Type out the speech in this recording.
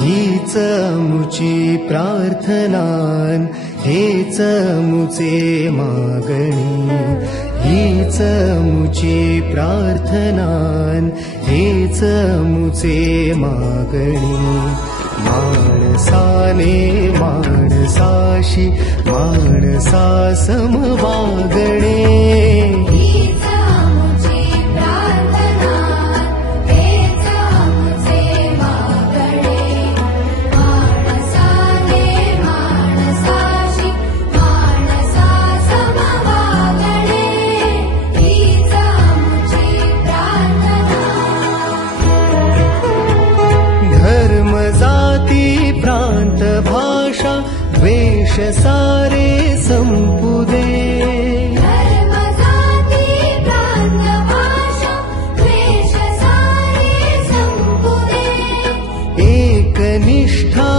हीच मुची प्रार्थनान हेच मुचे मागणी हीच मुची प्रार्थनान हेच मुचे मागणी माणसाने माणसाशी माणसा सम वागणे प्रांत भाषा द्वेष सारे संपुदे धर्म जाती प्रांत भाषा द्वेष सारे संपुदे एक निष्ठा